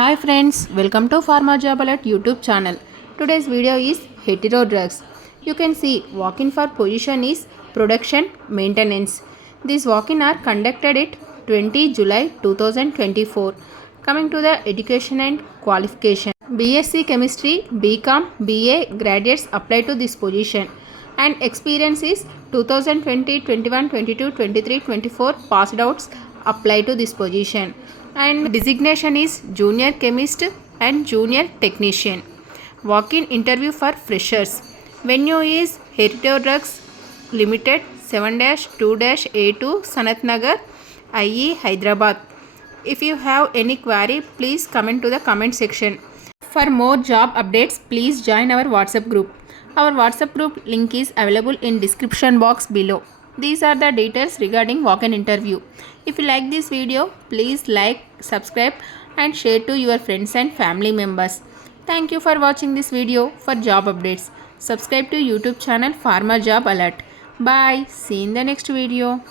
Hi friends, welcome to Pharma Job Alert YouTube channel. Today's video is Hetero drugs. You can see walk-in for position is production maintenance. These walk-in are conducted at 20 July 2024. Coming to the education and qualification. B.sc Chemistry, b.pharm, BA graduates apply to this position. And experience is 2020, 21, 22, 23, 24 passed outs apply to this position. And designation is junior chemist and junior technician. Walk-in interview for freshers. Venue is Hetero Drugs Limited 7-2-A2 Sanat Nagar, IE Hyderabad. If you have any query, please comment to the comment section. For more job updates, please join our WhatsApp group. Our WhatsApp group link is available in description box below. These are the details regarding walk-in interview. If you like this video, please like, subscribe and share to your friends and family members. Thank you for watching this video. For job updates, subscribe to YouTube channel Pharma Job Alert. Bye. See you in the next video.